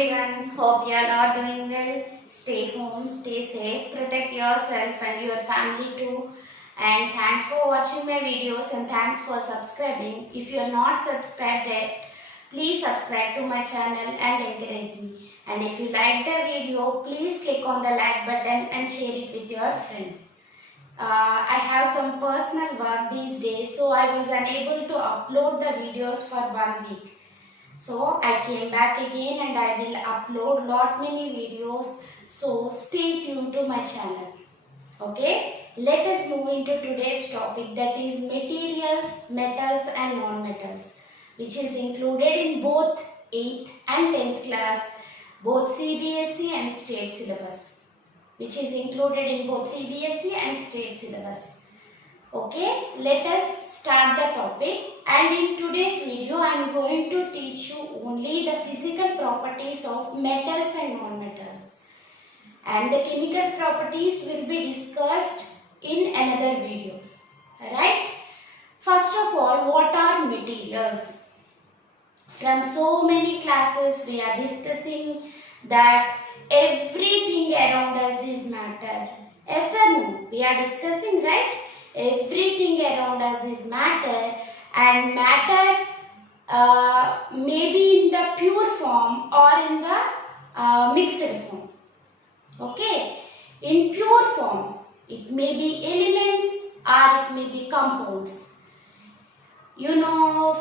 everyone, hope you all are doing well. Stay home, stay safe, protect yourself and your family too. And thanks for watching my videos and thanks for subscribing. If you are not subscribed yet, please subscribe to my channel and encourage me. And if you like the video, please click on the like button and share it with your friends. I have some personal work these days, so I was unable to upload the videos for 1 week. So I came back again and I will upload lot many videos. So stay tuned to my channel. Okay, let us move into today's topic, that is materials, metals and non-metals, which is included in both 8th and 10th class, both CBSE and state syllabus, which is included in both CBSE and state syllabus. Okay, let us start the topic, and in today's video I am going to teach you only the physical properties of metals and non-metals, and the chemical properties will be discussed in another video. Alright, first of all, what are materials? From so many classes we are discussing that everything around us is matter. Yes or no? We are discussing, right? Everything around us is matter, and matter may be in the pure form or in the mixed form. Okay, in pure form it may be elements or it may be compounds. You know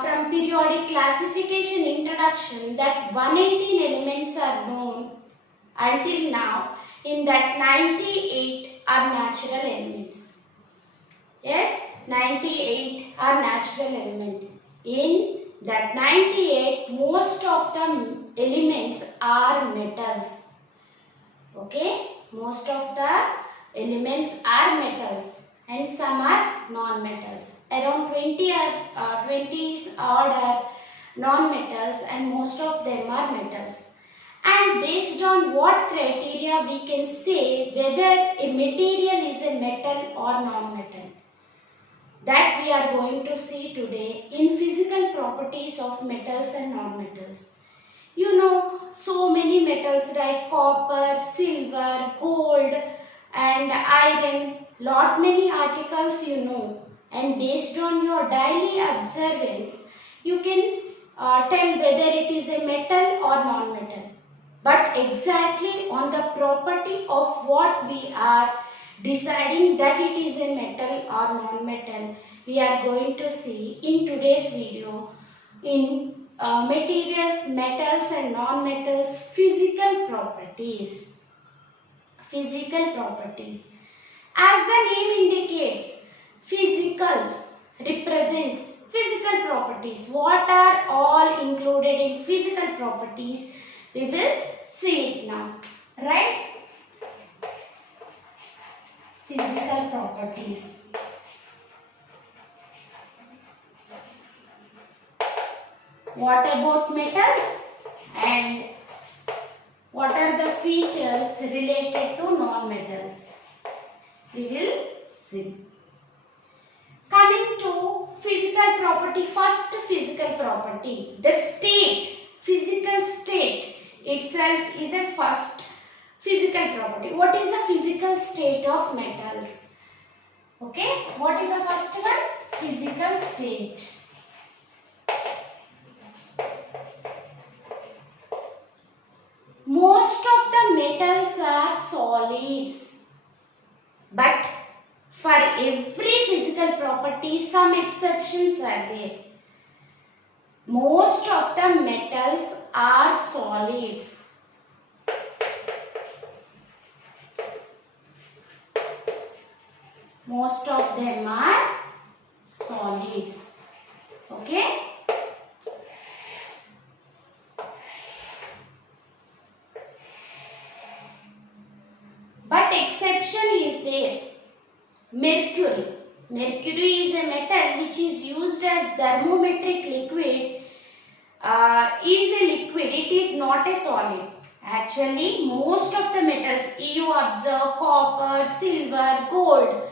from periodic classification introduction that 118 elements are known until now. In that 98 are natural elements. Yes, 98 are natural elements. In that 98, most of the elements are metals. Okay, most of the elements are metals and some are non-metals. Around 20 odd are non-metals and most of them are metals. And based on what criteria we can say whether a material is a metal or non-metal, that we are going to see today in physical properties of metals and non-metals. You know, so many metals like copper, silver, gold and iron, lot many articles you know, and based on your daily observance you can tell whether it is a metal or non-metal. But exactly on the property of what we are deciding that it is a metal or non-metal, we are going to see in today's video in materials, metals and non-metals physical properties. Physical properties. As the name indicates, physical represents physical properties. What are all included in physical properties? We will see it now, right? Physical properties. What about metals and what are the features related to non-metals? We will see. Coming to physical property, first physical property, the state, physical state itself is a first physical property. What is the physical state of metals? Okay, what is the first one? Physical state. Most of the metals are solids, but for every physical property some exceptions are there. Most of the metals are solids. Most of them are solids. Okay? But exception is there. Mercury. Mercury is a metal which is used as thermometric liquid. Is a liquid. It is not a solid. Actually, most of the metals you observe, copper, silver, gold,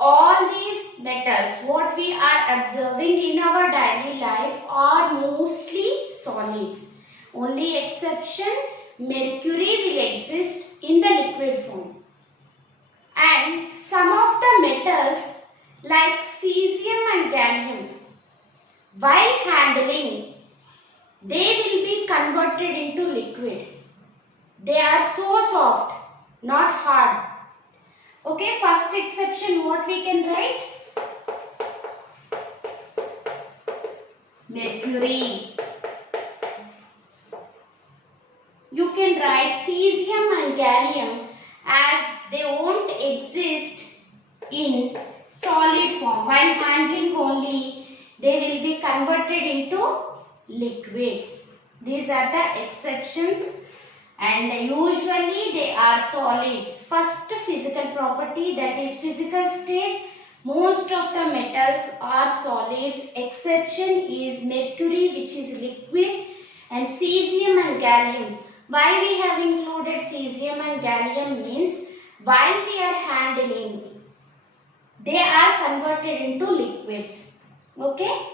all these metals what we are observing in our daily life are mostly solids. Only exception, mercury will exist in the liquid form. And some of the metals like cesium and gallium, while handling, they will be converted into liquid. They are so soft, not hard. Okay, first exception, what we can write? Mercury. You can write cesium and gallium as they won't exist in solid form. While handling only, they will be converted into liquids. These are the exceptions, and usually they are solids. First physical property, that is physical state. Most of the metals are solids. Exception is mercury, which is liquid, and cesium and gallium. Why we have included cesium and gallium means while we are handling, they are converted into liquids. Okay.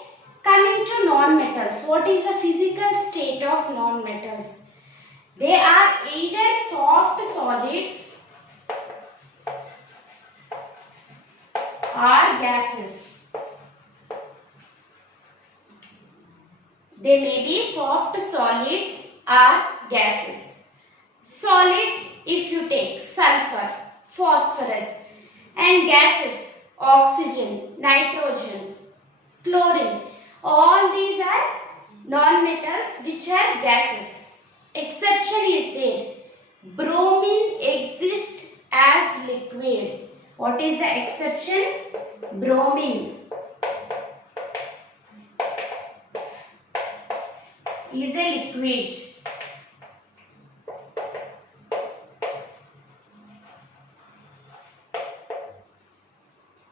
Coming to non-metals. What is the physical state of non-metals? They are either soft solids or gases. They may be soft solids or gases. Solids, if you take sulfur, phosphorus, and gases, oxygen, nitrogen, chlorine, all these are non-metals which are gases. Exception is there. Bromine exists as liquid. What is the exception? Bromine is a liquid.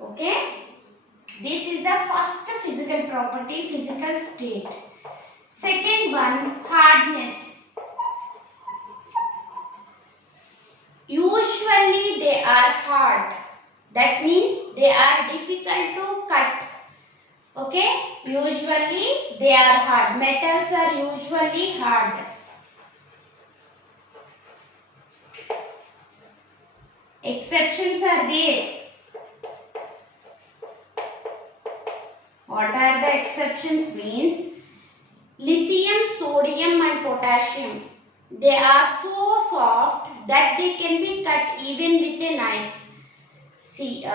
Okay. This is the first physical property, physical state. Second one, hardness. Usually they are hard. That means they are difficult to cut. Okay? Usually they are hard. Metals are usually hard. Exceptions are there. What are the exceptions means? Lithium, sodium and potassium. They are so soft that they can be cut even with a knife. See,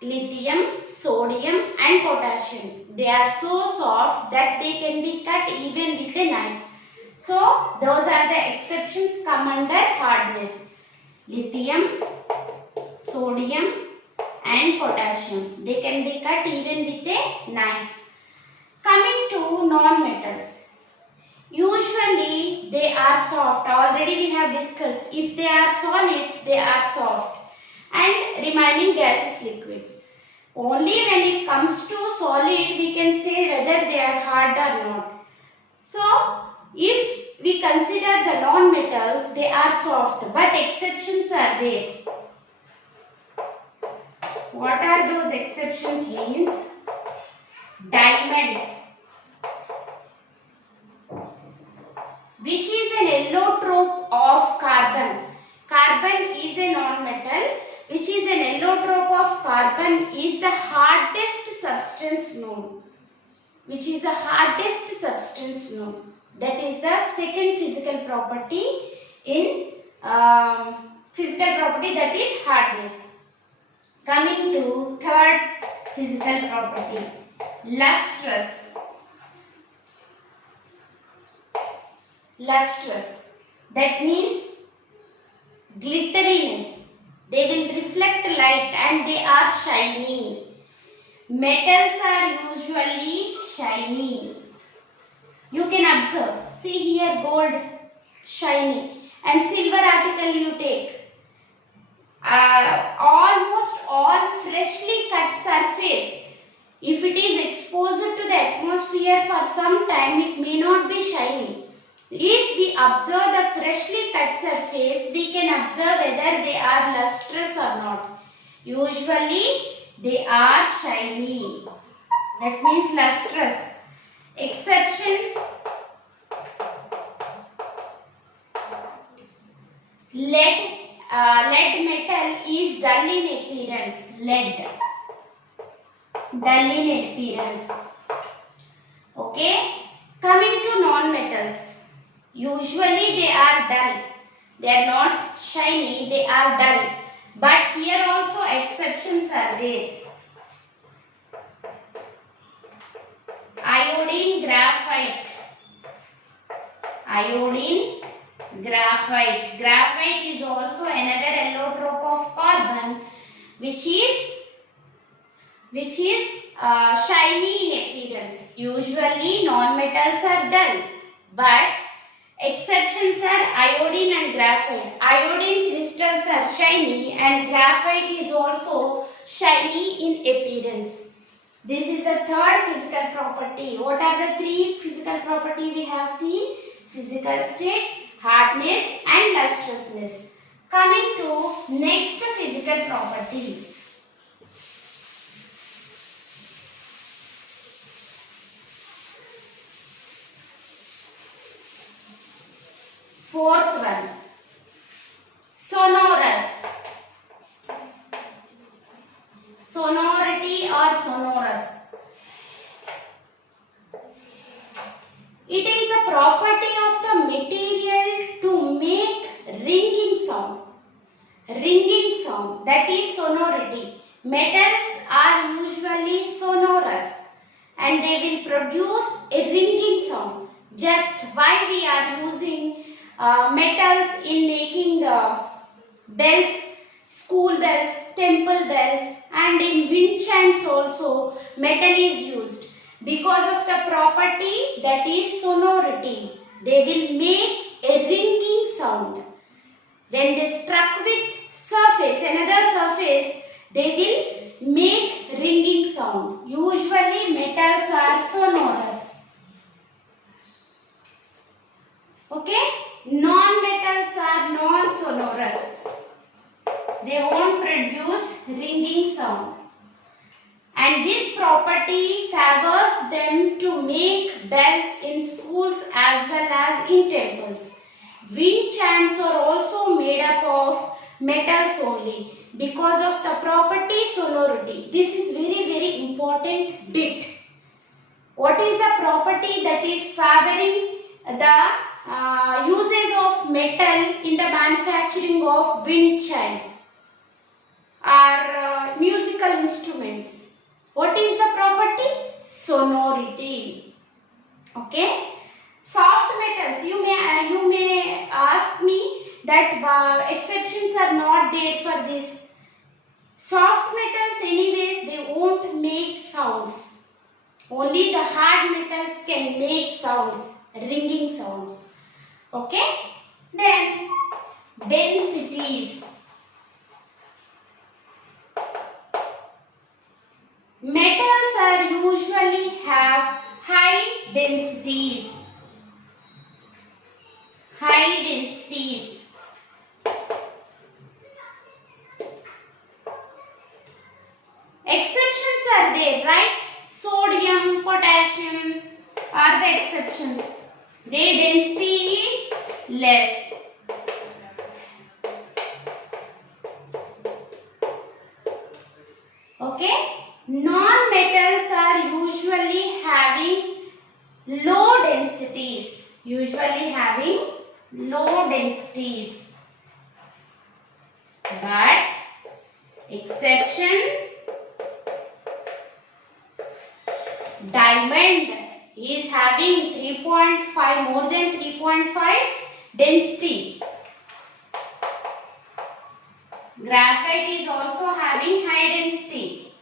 lithium, sodium and potassium. They are so soft that they can be cut even with a knife. So, those are the exceptions come under hardness. Lithium, sodium and potassium. They can be cut even with a knife. Coming to non-metals. Usually they are soft. Already we have discussed. If they are solids, they are soft. And remaining gases, liquids. Only when it comes to solid, we can say whether they are hard or not. So, if we consider the non-metals, they are soft. But exceptions are there. What are those exceptions means? Diamond, which is an allotrope of carbon. Carbon is a non-metal, which is an allotrope of carbon, is the hardest substance known. Which is the hardest substance known. That is the second physical property in physical property, that is hardness. Coming to third physical property, lustrous. Lustrous. That means glitteriness. They will reflect light and they are shiny. Metals are usually shiny. You can observe. See here, gold shiny, and silver article you take. Almost all freshly cut surface, if it is exposed to the atmosphere for some time, it may not be shiny. If we observe the freshly cut surface, we can observe whether they are lustrous or not. Usually they are shiny. That means lustrous. Exceptions: lead metal is dull in appearance. Lead. Dull in appearance. Okay. Coming to non-metals. Usually they are dull. They are not shiny. They are dull. But here also exceptions are there. Iodine, graphite. Iodine, graphite. Graphite is also another allotrope of carbon which is shiny in appearance. Usually non-metals are dull, but exceptions are iodine and graphite. Iodine crystals are shiny and graphite is also shiny in appearance. This is the third physical property. What are the three physical property we have seen? Physical state, hardness and lustrousness. Coming to next physical property. Fourth one, sonorous. Sonority or sonorous. It is the property of the material to make ringing sound. Ringing sound, that is sonority. Metals are usually sonorous and they will produce a ringing sound. Just why we are using metals in making bells, school bells, temple bells, and in wind chimes also metal is used because of the property that is sonority. They will make a ringing sound. When they struck with surface, another surface, they will make ringing sound. Usually metals are sonorous. Okay? Non-metals are non-sonorous. They won't produce ringing sound. And this property favors them to make bells in schools as well as in temples. Wind chimes are also made up of metals only because of the property sonority. This is very important bit. What is the property that is favoring the uses of metal in the manufacturing of wind chimes or musical instruments? What is the property? Sonority. Okay. Soft metals. You may ask me that exceptions are not there for this. Soft metals, anyways, they won't make sounds. Only the hard metals can make sounds, ringing sounds. Okay. Then densities. Metals are usually have high densities. High densities. Exceptions are there, right? Sodium, potassium are the exceptions. Their density is less. Okay? Non-metals are usually having low densities. Usually having low densities. But exception, diamond is having 3.5, more than 3.5 density. Graphite is also having high density.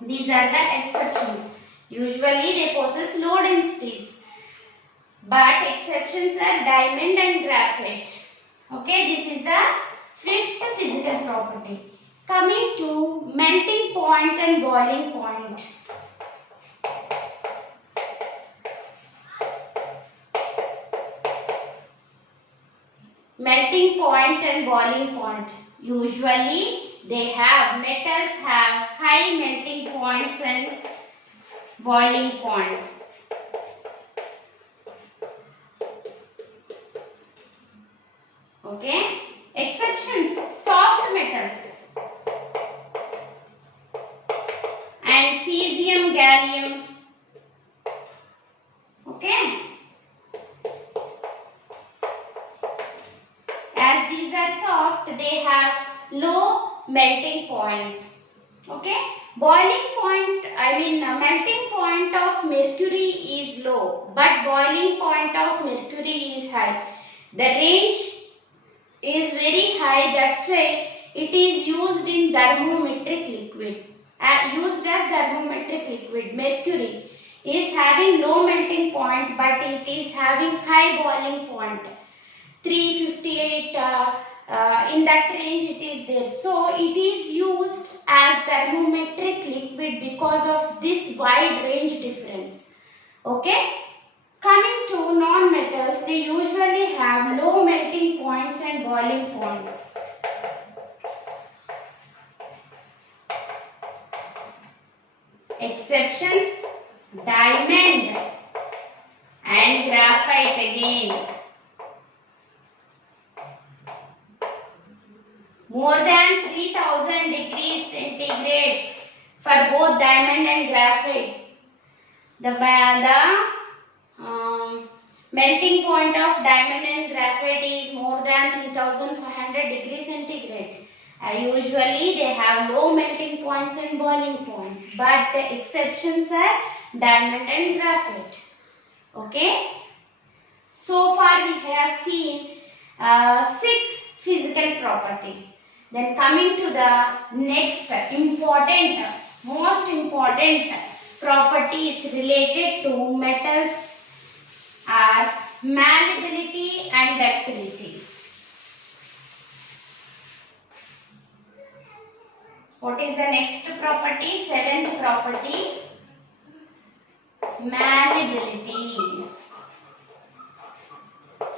These are the exceptions. Usually they possess low densities. But exceptions are diamond and graphite. Okay, this is the fifth physical property. Coming to melting point and boiling point. Melting point and boiling point. Usually metals have high melting points and boiling points. Okay. Exceptions. Salt soft, they have low melting points. Okay, melting point of mercury is low, but boiling point of mercury is high. The range is very high, that's why it is used in thermometric liquid. Used as thermometric liquid. Mercury is having low melting point, but it is having high boiling point. 358 in that range it is there. So it is used as thermometric liquid because of this wide range difference. Okay. Coming to non-metals, they usually have low melting points and boiling points. Exceptions: diamond and graphite again. More than 3000 degrees centigrade for both diamond and graphite. The melting point of diamond and graphite is more than 3500 degrees centigrade. Usually they have low melting points and boiling points, but the exceptions are diamond and graphite. Okay. So far we have seen 6 physical properties. Then coming to the next most important properties related to metals are malleability and ductility. What is the next property? 7th property, malleability.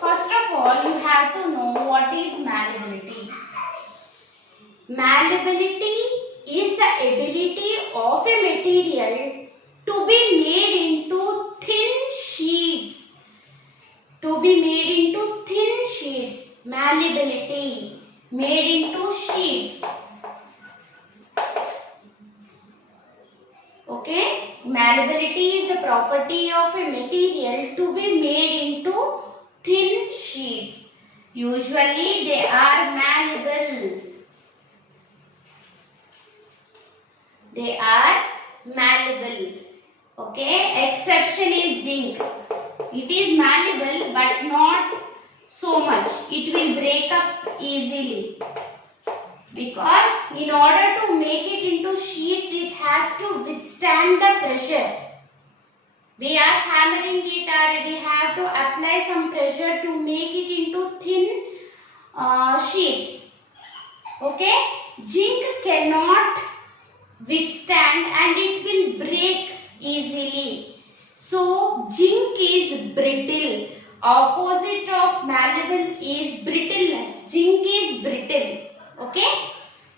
First of all, you have to know what is malleability. Malleability is the ability of a material to be made into thin sheets. To be made into thin sheets. Malleability. Made into sheets. Okay. Malleability is the property of a material to be made into thin sheets. Usually they are malleable. They are malleable. Okay. Exception is zinc. It is malleable but not so much. It will break up easily. Because in order to make it into sheets, it has to withstand the pressure. We are hammering it or we have to apply some pressure to make it into thin sheets. Okay. Zinc cannot withstand and it will break easily. So zinc is brittle. Opposite of malleable is brittleness. Zinc is brittle. Okay.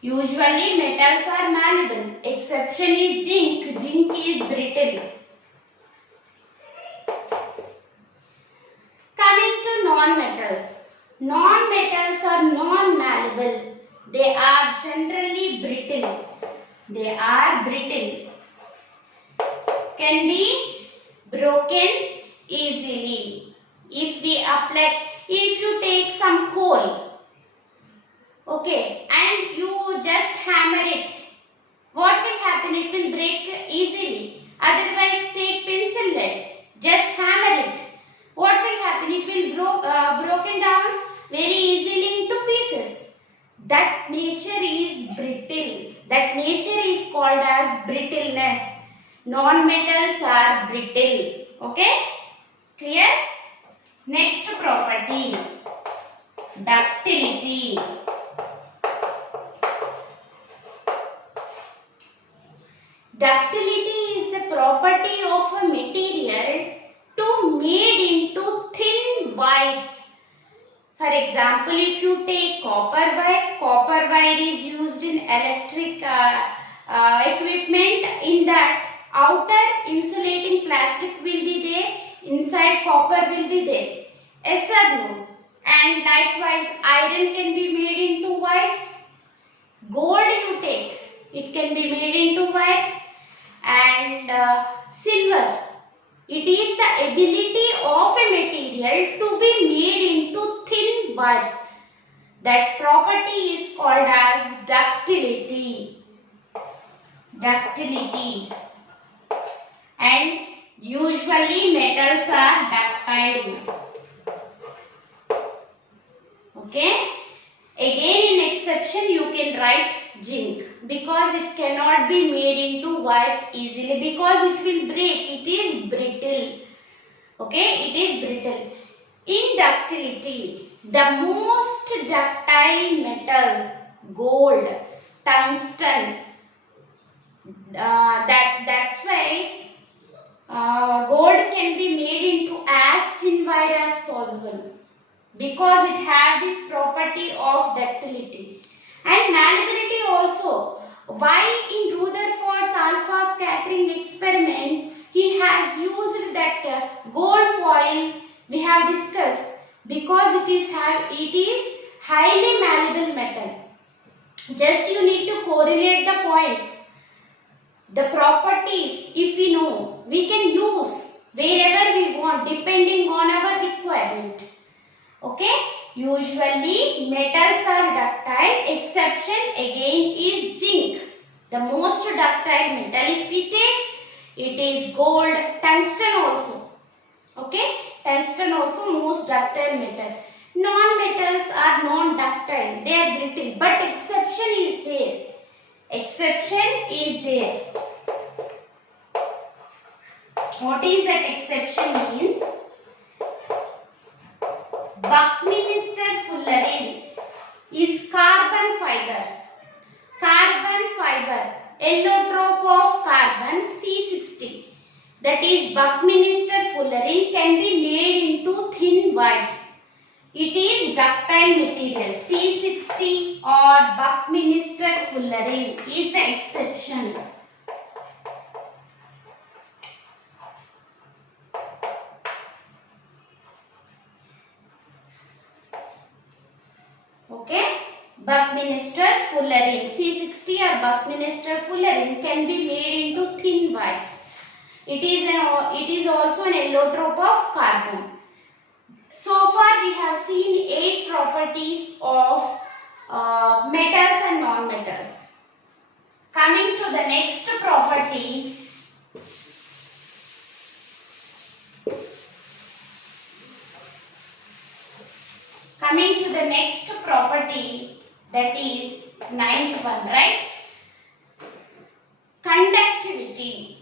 Usually metals are malleable. Exception is zinc. Zinc is brittle. Coming to non-metals. Non-metals are non-malleable. They are generally brittle. They are brittle. Can be broken easily. If you take some coal, okay, and you just hammer it, what will happen? It will break easily. Otherwise, take pencil lead, just hammer it. What will happen? It will broken down very easily into pieces. That nature is brittle. That nature is called as brittleness. Non-metals are brittle. Okay? Clear? Next property, ductility. Ductility is the property of a material to made into thin wires. For example, if you take copper wire is used in electric equipment. In that, outer insulating plastic will be there, inside copper will be there. Yes or no? And likewise, iron can be made into wires. Gold you take, it can be made into wires. And silver, it is the ability of a material to be made into thin wires. That property is called as ductility. Ductility. And usually metals are ductile. Okay. Again, in exception you can write zinc because it cannot be made into wires easily because it will break. It is brittle. Okay, it is brittle. In ductility, the most ductile metal, gold, tungsten. That's why gold can be made into as thin wire as possible, because it has this property of ductility. And malleability also. Why in Rutherford's alpha scattering experiment he has used that gold foil we have discussed, because it is highly malleable metal. Just you need to correlate the points. The properties, if we know, we can use wherever we want depending on our requirement. Okay, usually metals are ductile. Exception again is zinc, the most ductile metal. If we take, it is gold, tungsten also. Okay, tungsten also most ductile metal. Non-metals are non-ductile, they are brittle, but exception is there. Exception is there. What is that exception means? Buckminster fullerene is carbon fiber. Carbon fiber, allotrope of carbon C60. That is Buckminster fullerene can be made into thin wires. It is ductile material. C60 or Buckminster fullerene is the exception. Okay, Buckminster fullerene, C60 or Buckminster fullerene can be made into thin wires. It is also an allotrope of carbon. So far we have seen 8 properties of metals and non-metals. Coming to the next property, that is 9th one, right? Conductivity.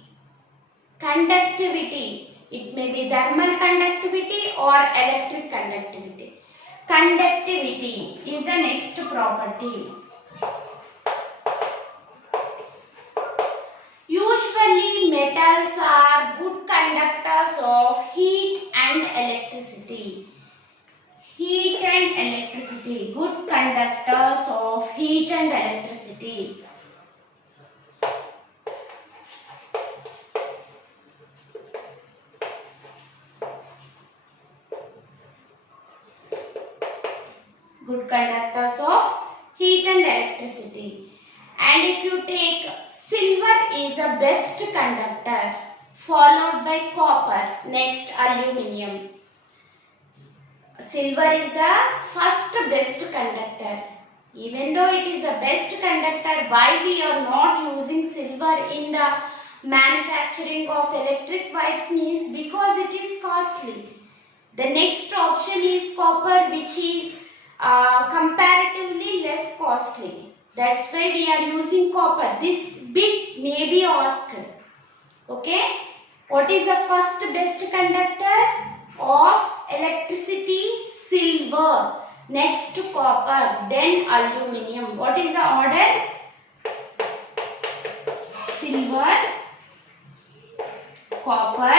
Conductivity. It may be thermal conductivity or electric conductivity. Conductivity is the next property. Usually metals are good conductors of heat and electricity. Heat and electricity. Good conductors of heat and electricity. Good conductors of heat and electricity. And if you take, silver is the best conductor, followed by copper, next aluminium. Silver is the first best conductor. Even though it is the best conductor, why we are not using silver in the manufacturing of electric wires means because it is costly. The next option is copper, which is comparatively less costly. That's why we are using copper. This bit may be asked. Okay. What is the first best conductor of electricity? Silver. Next copper. Then aluminium. What is the order? Silver, copper,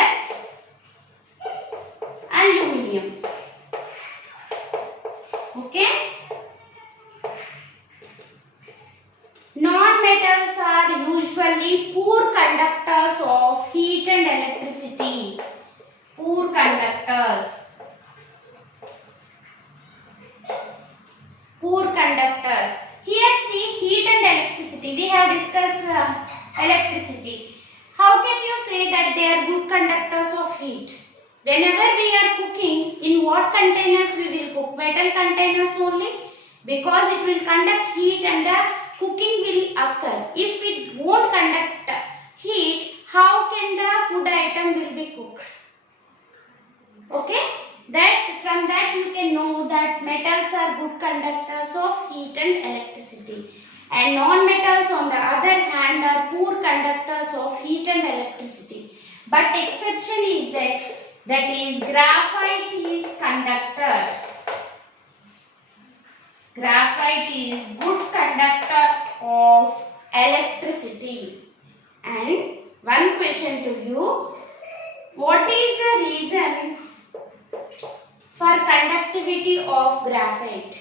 aluminium. Okay. Non-metals are usually poor conductors of heat and electricity. Poor conductors. Poor conductors. Here see heat and electricity. We have discussed electricity. How can you say that they are good conductors of heat? Whenever we are cooking, in what containers we will cook? Metal containers only. because it will conduct heat and the cooking will occur. If it won't conduct heat, how can the food item will be cooked? Okay, that from that you can know that metals are good conductors of heat and electricity, and non-metals on the other hand are poor conductors of heat and electricity. But exception is that is graphite is conductor. Graphite is good conductor of electricity. And one question to you, what is the reason for conductivity of graphite?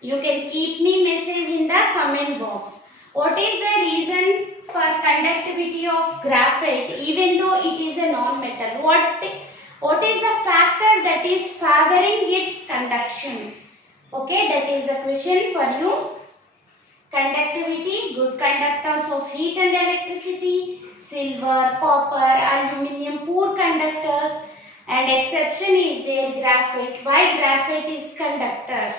You can keep me message in the comment box. What is the reason for conductivity of graphite even though it is a non-metal? What is the factor that is favoring its conduction? Okay, that is the question for you. Conductivity, good conductors of heat and electricity. Silver, copper, aluminium, poor conductors. And exception is there, graphite. Why graphite is conductor?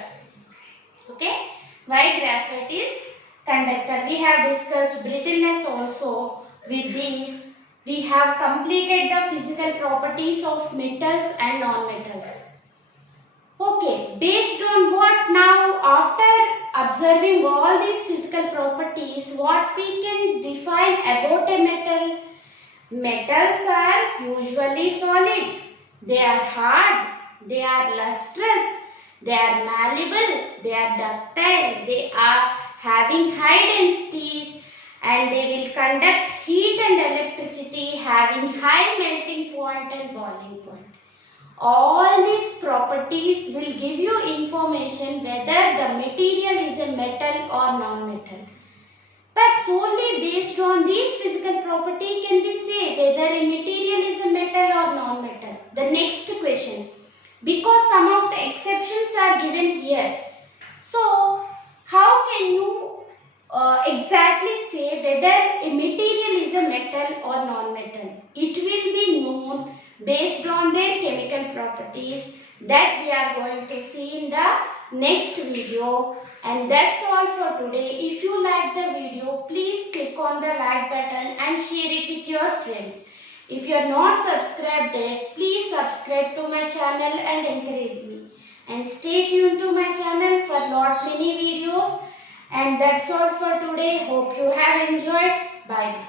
Okay, why graphite is conductor? We have discussed brittleness also. With this, we have completed the physical properties of metals and non-metals. Okay, based on what now, after observing all these physical properties, what we can define about a metal? Metals are usually solids. They are hard, they are lustrous, they are malleable, they are ductile, they are having high densities, and they will conduct heat and electricity having high melting point and boiling point. All these properties will give you information whether the material is a metal or non-metal. But solely based on these physical property can we say whether a material is a metal or non-metal. The next question, because some of the exceptions are given here, so how can you exactly say whether a material is a metal or non-metal? It will be known based on their chemical properties that we are going to see in the next video. And that's all for today. If you like the video, please click on the like button and share it with your friends. If you are not subscribed yet, please subscribe to my channel and encourage me. And stay tuned to my channel for lot many videos. And that's all for today. Hope you have enjoyed. Bye bye.